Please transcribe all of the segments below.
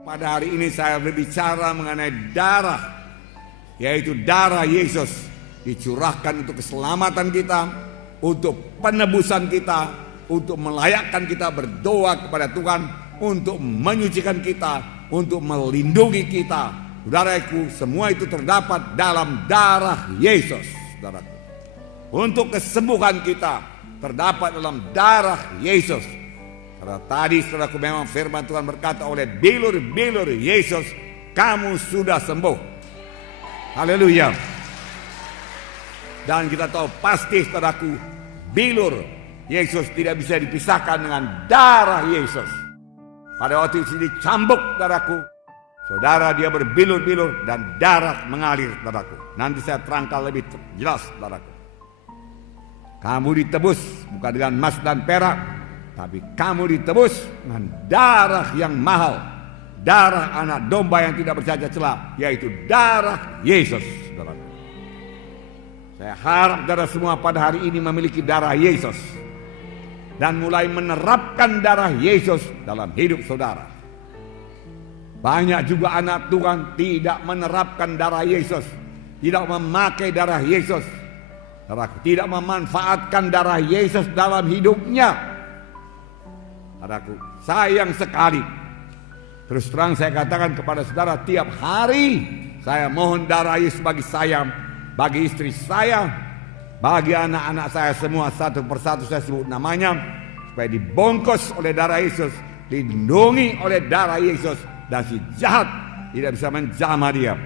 Pada hari ini saya berbicara mengenai darah, yaitu darah Yesus dicurahkan untuk keselamatan kita, untuk penebusan kita, untuk melayakkan kita berdoa kepada Tuhan, untuk menyucikan kita, untuk melindungi kita. Saudaraku, semua itu terdapat dalam darah Yesus, saudaraku. Untuk kesembuhan kita terdapat dalam darah Yesus. Karena tadi saudaraku memang firman Tuhan berkata, oleh bilur-bilur Yesus kamu sudah sembuh. Haleluya. Dan kita tahu pasti saudaraku, bilur Yesus tidak bisa dipisahkan dengan darah Yesus. Pada waktu itu dicambuk saudaraku, saudara dia berbilur-bilur dan darah mengalir saudaraku. Nanti saya terangkan lebih jelas saudaraku. Kamu ditebus bukan dengan emas dan perak, tapi kamu ditebus dengan darah yang mahal, darah anak domba yang tidak bercacat celah, yaitu darah Yesus. Saudara. Saya harap saudara semua pada hari ini memiliki darah Yesus dan mulai menerapkan darah Yesus dalam hidup saudara. Banyak juga anak Tuhan tidak menerapkan darah Yesus, tidak memakai darah Yesus, tidak memanfaatkan darah Yesus dalam hidupnya. Saudaraku, sayang sekali. Terus terang saya katakan kepada saudara, tiap hari saya mohon darah Yesus bagi saya, bagi istri saya, bagi anak-anak saya semua, satu persatu saya sebut namanya, supaya dibungkus oleh darah Yesus, dilindungi oleh darah Yesus, dan si jahat tidak bisa menjamah dia.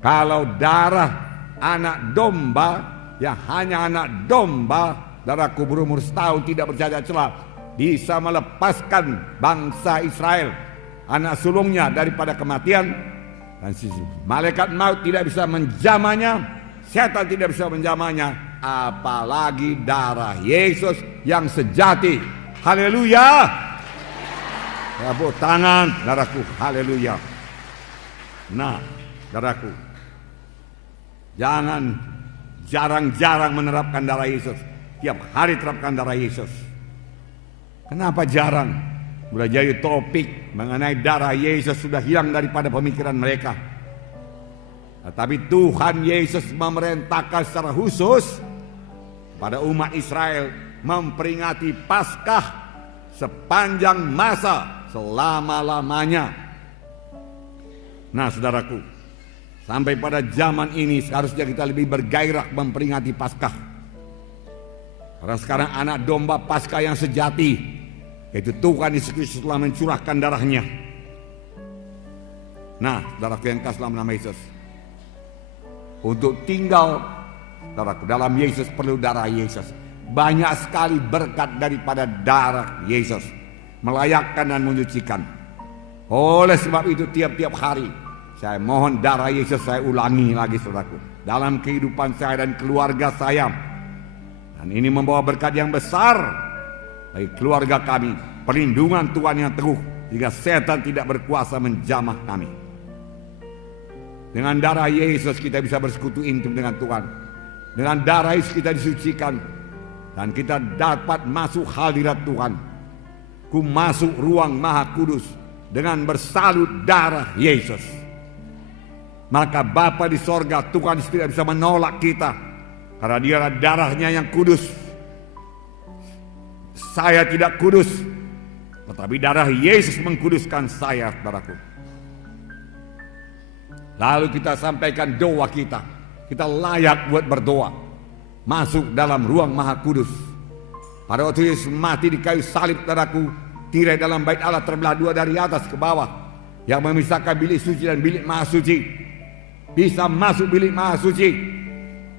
Kalau darah anak domba, yang hanya anak domba, saudaraku, berumur setahun tidak bercacat celah, bisa melepaskan bangsa Israel, anak sulungnya, daripada kematian. Dan malaikat maut tidak bisa menjamahnya, setan tidak bisa menjamahnya, apalagi darah Yesus yang sejati. Haleluya. Tepuk tangan saudaraku, haleluya. Nah saudaraku, jangan jarang-jarang menerapkan darah Yesus. Tiap hari terapkan darah Yesus. Kenapa jarang? Sudah jadi topik mengenai darah Yesus sudah hilang daripada pemikiran mereka. Tetapi Tuhan Yesus memerintahkan secara khusus pada umat Israel memperingati Paskah sepanjang masa, selama-lamanya. Nah saudaraku, sampai pada zaman ini seharusnya kita lebih bergairah memperingati Paskah. Karena sekarang anak domba Paskah yang sejati, yaitu Tuhan Yesus Kristus telah mencurahkan darahnya. Nah, saudaraku yang kasih dalam nama Yesus, untuk tinggal saudaraku dalam Yesus perlu darah Yesus. Banyak sekali berkat daripada darah Yesus, melayakkan dan menyucikan. Oleh sebab itu tiap-tiap hari saya mohon darah Yesus, saya ulangi lagi saudaraku, dalam kehidupan saya dan keluarga saya. Dan ini membawa berkat yang besar bagi keluarga kami, perlindungan Tuhan yang teguh, sehingga setan tidak berkuasa menjamah kami. Dengan darah Yesus kita bisa bersekutu intim dengan Tuhan. Dengan darah Yesus kita disucikan, dan kita dapat masuk hadirat Tuhan. Ku masuk ruang Maha Kudus dengan bersalut darah Yesus. Maka Bapa di sorga, Tuhan tidak bisa menolak kita, karena dia adalah darahnya yang kudus. Saya tidak kudus, tetapi darah Yesus mengkuduskan saya, saudaraku. Lalu kita sampaikan doa kita. Kita layak buat berdoa, masuk dalam ruang Maha Kudus. Pada waktu Yesus mati di kayu salib, saudaraku, tirai dalam bait Allah terbelah dua dari atas ke bawah, yang memisahkan bilik suci dan bilik Maha Suci. Bisa masuk bilik Maha Suci,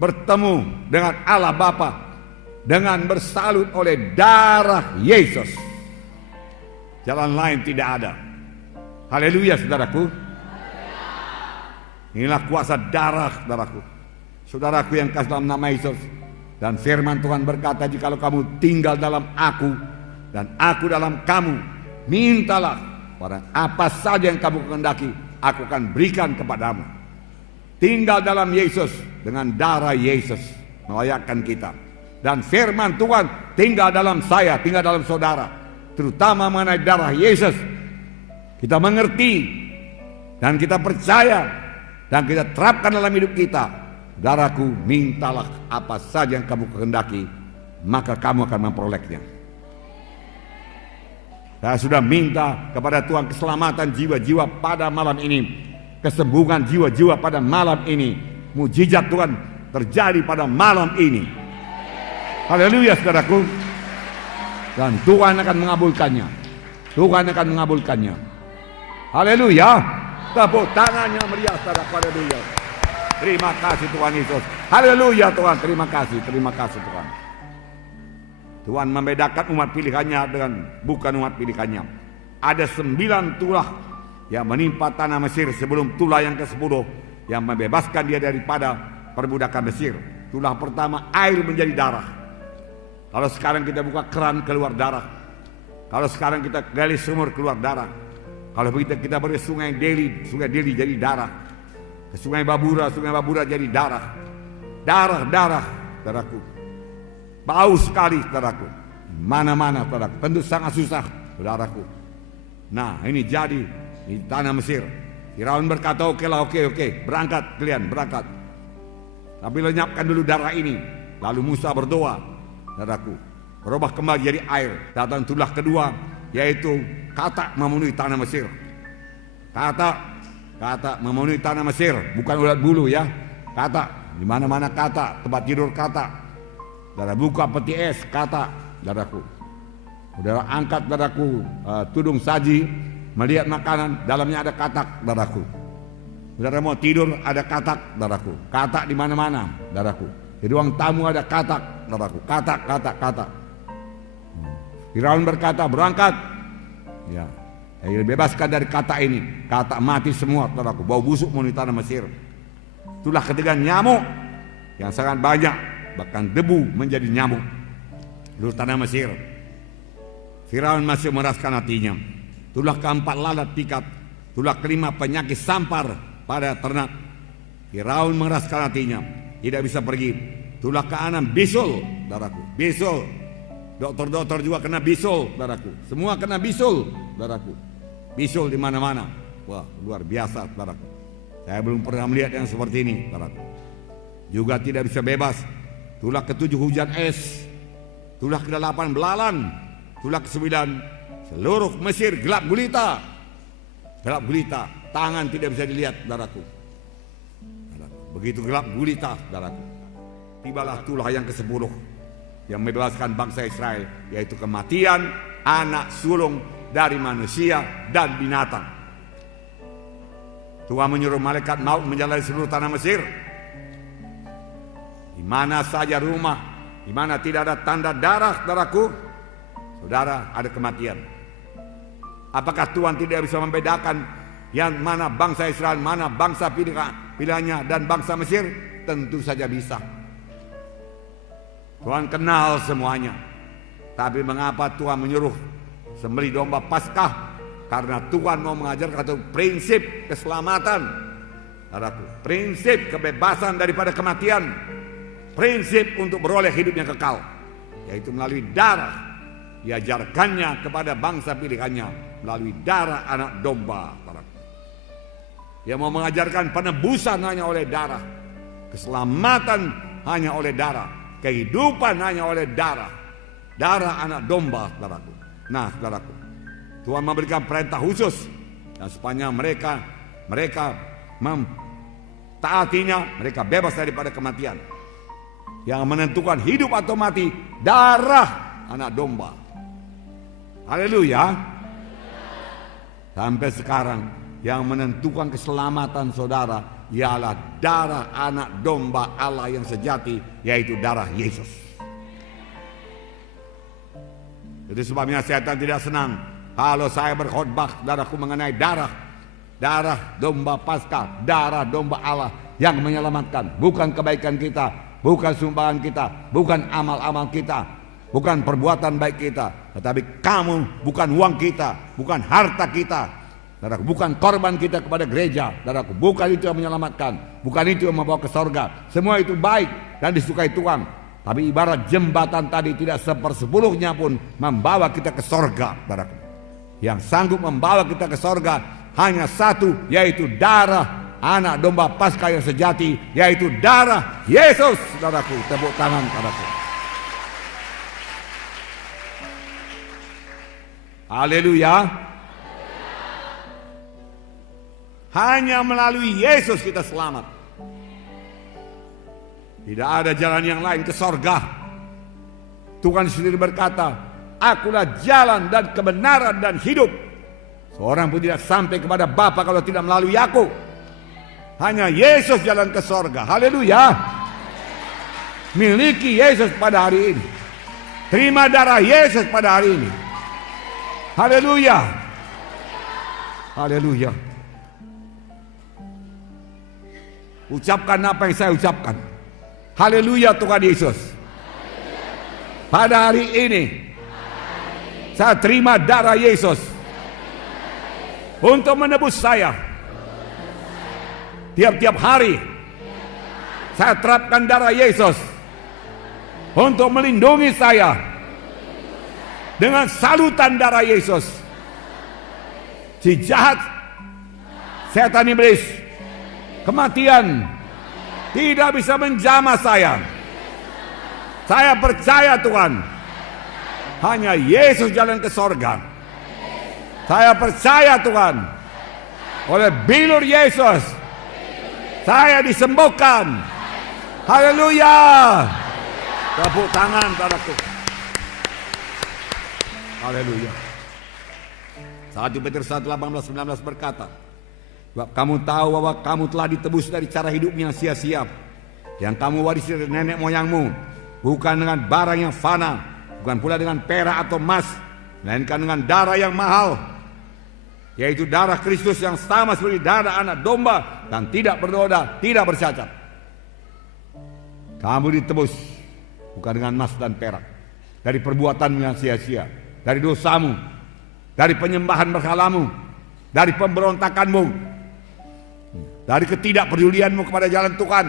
bertemu dengan Allah Bapa dengan bersalut oleh darah Yesus. Jalan lain tidak ada. Haleluya saudaraku. Inilah kuasa darah saudaraku. Saudaraku yang kasih dalam nama Yesus. Dan firman Tuhan berkata, jikalau kamu tinggal dalam aku dan aku dalam kamu, mintalah pada apa saja yang kamu kehendaki, aku akan berikan kepadamu. Tinggal dalam Yesus, dengan darah Yesus melayakkan kita. Dan firman Tuhan tinggal dalam saya, tinggal dalam saudara, terutama mengenai darah Yesus. kita mengerti, dan kita percaya, dan kita terapkan dalam hidup kita, saudaraku, mintalah apa saja yang kamu kehendaki, maka kamu akan memperolehnya. Saya sudah minta kepada Tuhan keselamatan jiwa-jiwa pada malam ini, kesembuhan jiwa-jiwa pada malam ini, mujizat Tuhan terjadi pada malam ini. Haleluya, saudaraku. Dan Tuhan akan mengabulkannya. Tuhan akan mengabulkannya. Haleluya. Tepuk tangannya meriah, saudaraku. Haleluya. Terima kasih Tuhan Yesus. Haleluya Tuhan. Terima kasih Tuhan. Tuhan membedakan umat pilihannya dengan bukan umat pilihannya. Ada 9 tulah yang menimpa tanah Mesir sebelum tulah yang ke-10 yang membebaskan dia daripada perbudakan Mesir. Tulah pertama, air menjadi darah. Kalau sekarang kita buka keran, keluar darah. Kalau sekarang kita gali sumur, keluar darah. Kalau begitu kita beri sungai Delhi jadi darah. Ke sungai Babura jadi darah. Darah, saudaraku. Bau sekali, saudaraku. Mana-mana, saudaraku. Tentu sangat susah, saudaraku. Nah, ini jadi di tanah Mesir. Firaun berkata, oke, berangkat kalian, berangkat. Tapi lenyapkan dulu darah ini. Lalu Musa berdoa, saudaraku, berubah kembali jadi air. Datang tulah kedua, yaitu katak memenuhi tanah Mesir. Katak memenuhi tanah Mesir, bukan ulat bulu ya. Katak, di mana-mana katak, tempat tidur katak. Saudara buka peti es katak, saudaraku. Saudara angkat, saudaraku, tudung saji, melihat makanan, dalamnya ada katak, saudaraku. Saudara mau tidur, ada katak, saudaraku. Katak di mana-mana, saudaraku. Di ruang tamu ada katak, saudaraku. Katak. Firaun berkata, berangkat. Ya, bebaskan dari katak ini. Katak mati semua, saudaraku. Bau busuk memenuhi tanah Mesir. Itulah ketika nyamuk yang sangat banyak, bahkan debu menjadi nyamuk di tanah Mesir. Firaun masih meraskan hatinya. Tulah keempat lalat pikat. Tulah kelima penyakit sampar pada ternak. Firaun meraskan hatinya, tidak bisa pergi. Tulah keenam bisul, saudaraku. Bisul. Dokter-dokter juga kena bisul, saudaraku. Semua kena bisul, saudaraku. Bisul di mana-mana. Wah, luar biasa, saudaraku. Saya belum pernah melihat yang seperti ini, saudaraku. Juga tidak bisa bebas. Tulah ke-7 hujan es. Tulah ke-8 belalang. Tulah ke-9 seluruh Mesir gelap gulita. Gelap gulita. Tangan tidak bisa dilihat, saudaraku. Begitu gelap gulita, saudaraku. Tibalah tulah yang ke-10 yang membebaskan bangsa Israel, yaitu kematian anak sulung dari manusia dan binatang. Tuhan menyuruh malaikat maut menjalani seluruh tanah Mesir. Di mana saja rumah, di mana tidak ada tanda darah, saudaraku, saudara, ada kematian. Apakah Tuhan tidak bisa membedakan yang mana bangsa Israel, mana bangsa pilihannya dan bangsa Mesir? Tentu saja bisa. Tuhan kenal semuanya. Tapi mengapa Tuhan menyuruh sembelih domba Paskah? Karena Tuhan mau mengajarkan satu prinsip keselamatan, saudaraku. Prinsip kebebasan daripada kematian. Prinsip untuk beroleh hidup yang kekal, yaitu melalui darah. Diajarkannya kepada bangsa pilihannya melalui darah anak domba, saudaraku. Dia mau mengajarkan penebusan hanya oleh darah, keselamatan hanya oleh darah, kehidupan hanya oleh darah. Darah anak domba, saudaraku. Nah, saudaraku, Tuhan memberikan perintah khusus, dan sepanjang mereka mentaatinya, mereka bebas daripada kematian. Yang menentukan hidup atau mati, darah anak domba. Haleluya. Sampai sekarang yang menentukan keselamatan saudara ialah darah anak domba Allah yang sejati, yaitu darah Yesus. Jadi sebabnya setan tidak senang kalau saya berkhotbah, saudaraku, mengenai darah domba Paskah, darah domba Allah yang menyelamatkan. Bukan kebaikan kita, bukan sumbangan kita, bukan amal-amal kita, bukan perbuatan baik kita, tetapi kamu, bukan uang kita, bukan harta kita, saudaraku, bukan korban kita kepada gereja, saudaraku, bukan itu yang menyelamatkan, bukan itu yang membawa ke sorga. Semua itu baik dan disukai Tuhan, tapi ibarat jembatan tadi tidak 1/10 pun membawa kita ke sorga, saudaraku. yang sanggup membawa kita ke sorga hanya satu, yaitu darah anak domba Paskah yang sejati, yaitu darah Yesus. Saudaraku, tepuk tangan saudaraku. Haleluya. Hanya melalui Yesus kita selamat. Tidak ada jalan yang lain ke sorga. Tuhan sendiri berkata, akulah jalan dan kebenaran dan hidup. Seorang pun tidak sampai kepada Bapa kalau tidak melalui aku. Hanya Yesus jalan ke sorga. Haleluya. Miliki Yesus pada hari ini. Terima darah Yesus pada hari ini. Haleluya. Haleluya. Ucapkan apa yang saya ucapkan. Haleluya Tuhan Yesus. Pada hari ini saya terima darah Yesus untuk menebus saya. Tiap-tiap hari saya terapkan darah Yesus untuk melindungi saya dengan salutan darah Yesus. Si jahat, setan iblis, kematian tidak bisa menjamah saya. Saya percaya Tuhan, hanya Yesus jalan ke sorga. Saya percaya Tuhan, oleh bilur Yesus saya disembuhkan. Haleluya. Tepuk tangan saudaraku. Haleluya. 1 Petrus 1:18-19 berkata, sebab kamu tahu bahwa kamu telah ditebus dari cara hidup yang sia-sia yang kamu warisi dari nenek moyangmu, bukan dengan barang yang fana, bukan pula dengan perak atau emas, melainkan dengan darah yang mahal, yaitu darah Kristus yang sama seperti darah anak domba dan tidak bernoda, tidak bercacat. Kamu ditebus bukan dengan emas dan perak, dari perbuatanmu yang sia-sia, dari dosamu, dari penyembahan berhalamu, dari pemberontakanmu, dari ketidakpedulianmu kepada jalan Tuhan,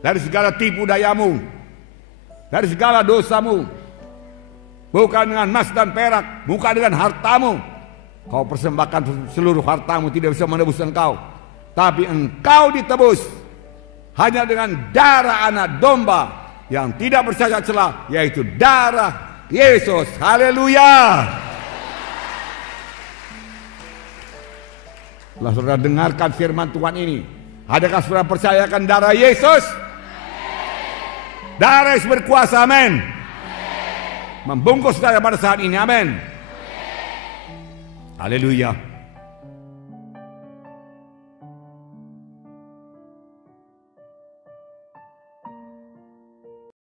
dari segala tipu dayamu, dari segala dosamu. Bukan dengan emas dan perak, bukan dengan hartamu. Kau persembahkan seluruh hartamu tidak bisa menebus engkau. Tapi engkau ditebus hanya dengan darah anak domba yang tidak bercacat celah, yaitu darah Yesus. Haleluya. Setelah saudara dengarkan firman Tuhan ini, adakah saudara percayakan darah Yesus? Darah Yesus berkuasa, amin. Membungkus saudara pada saat ini, amin. Haleluya.